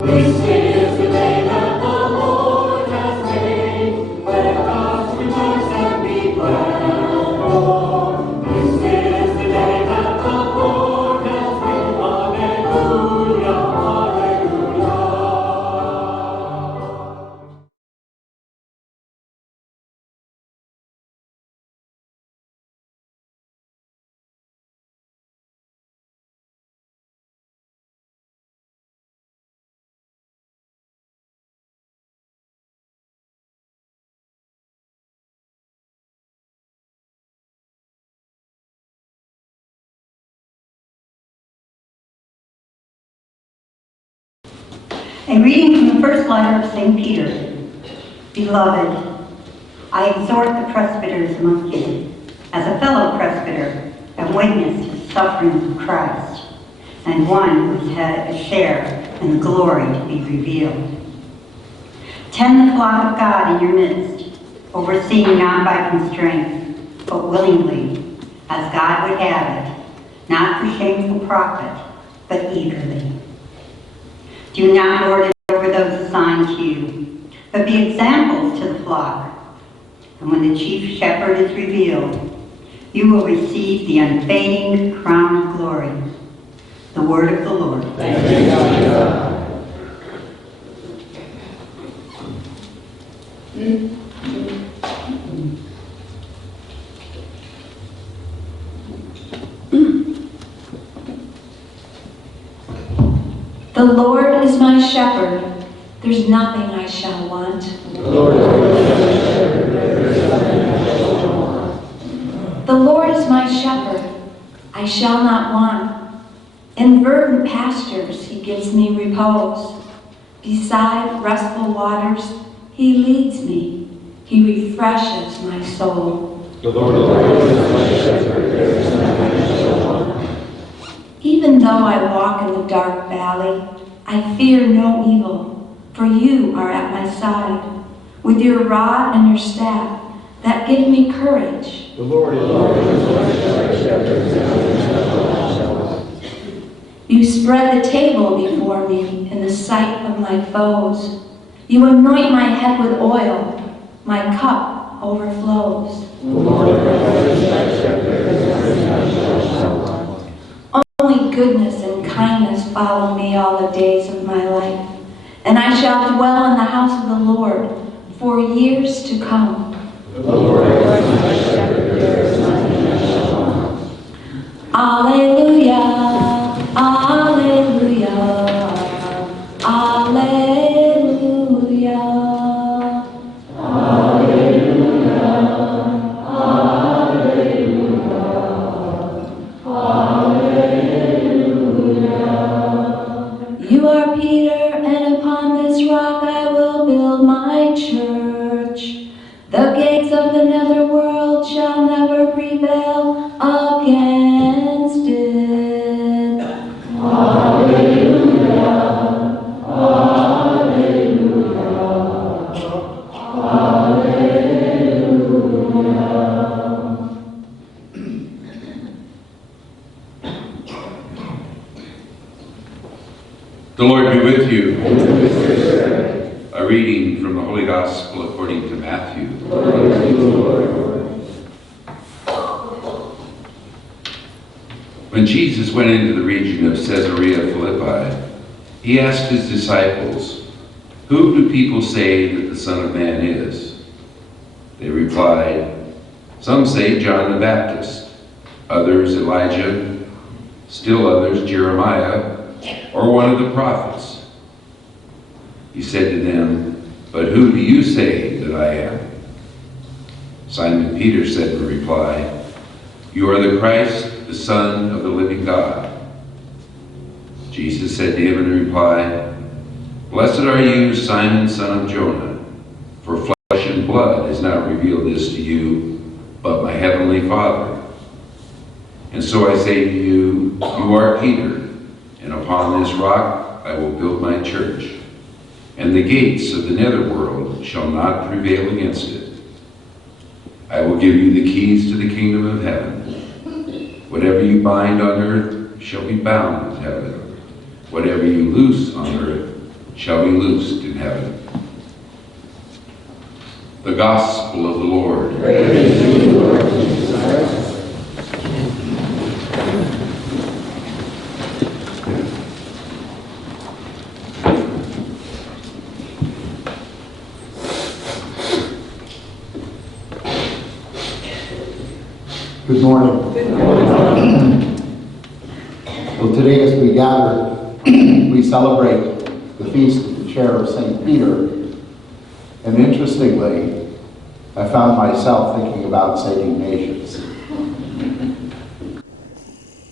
This is the day that the Lord has made. Let us rejoice and be glad. For this is the day that the Lord has made. Hallelujah, hallelujah. A reading from the first letter of St. Peter. Beloved, I exhort the presbyters among you, as a fellow presbyter and witness to the sufferings of Christ, and one who has had a share in the glory to be revealed. Tend the flock of God in your midst, overseeing not by constraint, but willingly, as God would have it, not for shameful profit, but eagerly. Do not lord it over those assigned to you, but be examples to the flock. And when the chief shepherd is revealed, you will receive the unfading crown of glory. The word of the Lord. Thanks be to God. The Lord is my shepherd, there's nothing I shall want. The Lord is my shepherd, there is nothing I shall want. The Lord is my shepherd, I shall not want. In verdant pastures he gives me repose. Beside restful waters he leads me. He refreshes my soul. The Lord is my shepherd, there is nothing I shall want. Even though I walk in the dark valley, I fear no evil, for you are at my side. With your rod and your staff that give me courage. The Lord is my shepherd, there is nothing I shall want. You spread the table before me in the sight of my foes. You anoint my head with oil. My cup overflows. The Lord is my shepherd, there is nothing I shall want. Only goodness and kindness follow me all the days of my life, and I shall dwell in the house of the Lord for years to come. The Lord is my shepherd, there is nothing I shall want. Alleluia, alleluia, alleluia. You are Peter, and upon this rock I will build my church. The gates of the netherworld shall never prevail against it. Hallelujah, hallelujah, hallelujah. The Lord be with you. A reading from the Holy Gospel according to Matthew. When Jesus went into the region of Caesarea Philippi, he asked his disciples, "Who do people say that the Son of Man is?" They replied, "Some say John the Baptist, others Elijah, still others Jeremiah, or one of the prophets." He said to them, "But who do you say that I am?" Simon Peter said in reply, "You are the Christ, the Son of the living God." Jesus said to him in reply, "Blessed are you, Simon, son of Jonah, for flesh and blood has not revealed this to you, but my heavenly Father. And so I say to you, you are Peter, and upon this rock I will build my church, and the gates of the netherworld shall not prevail against it. I will give you the keys to the kingdom of heaven. Whatever you bind on earth shall be bound in heaven. Whatever you loose on earth shall be loosed in heaven. The Gospel of the Lord. Praise to you, Lord Jesus Christ. Good morning. Good morning. Well, today as we gather, we celebrate the feast of the chair of St. Peter. And interestingly, I found myself thinking about St. Ignatius.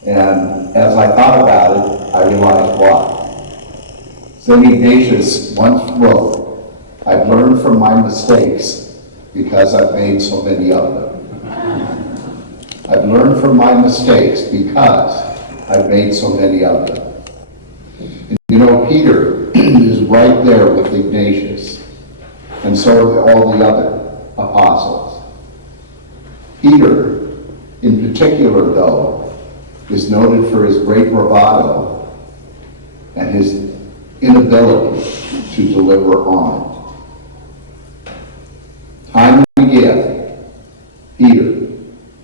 And as I thought about it, I realized why. St. Ignatius once wrote, "I've learned from my mistakes because I've made so many of them." I've learned from my mistakes because I've made so many of them. And you know, Peter is right there with Ignatius, and so are all the other apostles. Peter, in particular, though, is noted for his great bravado and his inability to deliver on it. Time and again, Peter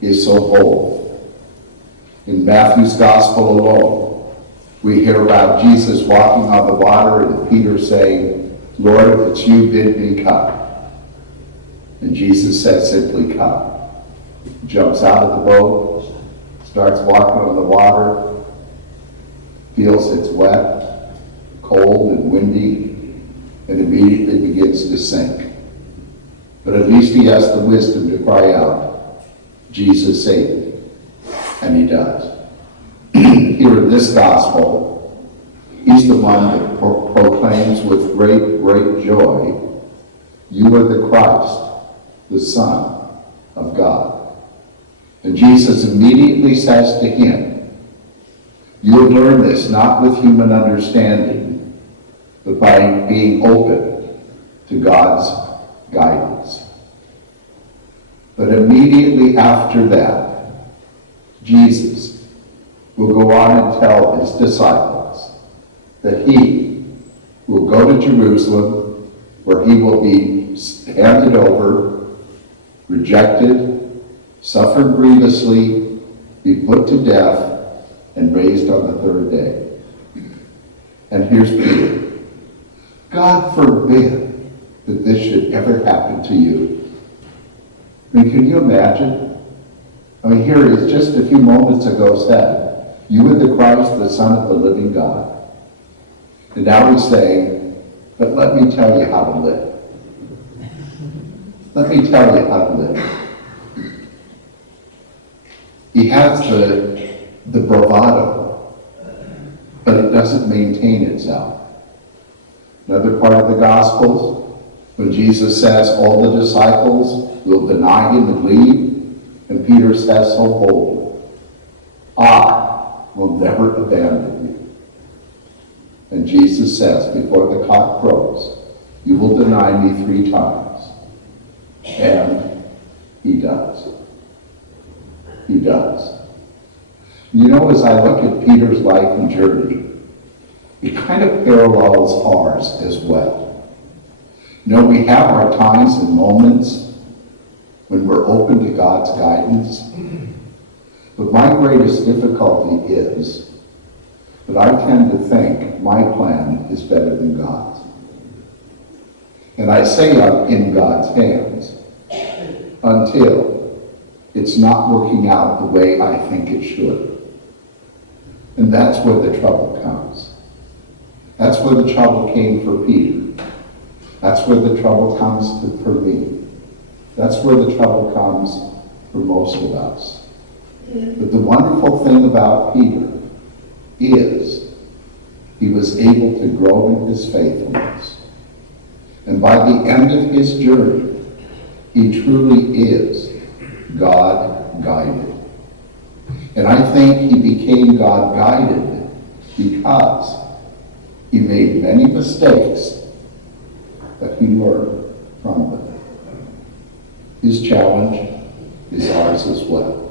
is so bold. In Matthew's Gospel alone, we hear about Jesus walking on the water and Peter saying, "Lord, if it's you, bid me come." And Jesus says simply, "Come." Jumps out of the boat, starts walking on the water, feels it's wet, cold and windy, and immediately begins to sink. But at least he has the wisdom to cry out, "Jesus, save me." And he does. Here in this gospel, he's the one that proclaims with great, great joy, "You are the Christ, the Son of God." And Jesus immediately says to him, "You have learned this not with human understanding, but by being open to God's guidance." But immediately after that, Jesus will go on and tell his disciples that he will go to Jerusalem, where he will be handed over, rejected, suffer grievously, be put to death, and raised on the third day. And here's Peter. God forbid that this should ever happen to you. I mean, can you imagine? I mean, here he is just a few moments ago said, "You are the Christ, the Son of the living God." And now he's saying, "But let me tell you how to live. Let me tell you how to live." He has the bravado, but it doesn't maintain itself. Another part of the Gospels, when Jesus says all the disciples will deny him and leave, and Peter says so boldly, "I will never abandon you." And Jesus says, before the cock crows, "You will deny me 3 times. And he does. He does. You know, as I look at Peter's life and journey, it kind of parallels ours as well. You know, we have our times and moments when we're open to God's guidance. But my greatest difficulty is that I tend to think my plan is better than God's. And I say I'm in God's hands until it's not working out the way I think it should. And that's where the trouble comes. That's where the trouble came for Peter. That's where the trouble comes for me. That's where the trouble comes for most of us. But the wonderful thing about Peter is he was able to grow in his faithfulness. And by the end of his journey, he truly is God-guided. And I think he became God-guided because he made many mistakes, but he learned from them. His challenge is ours as well.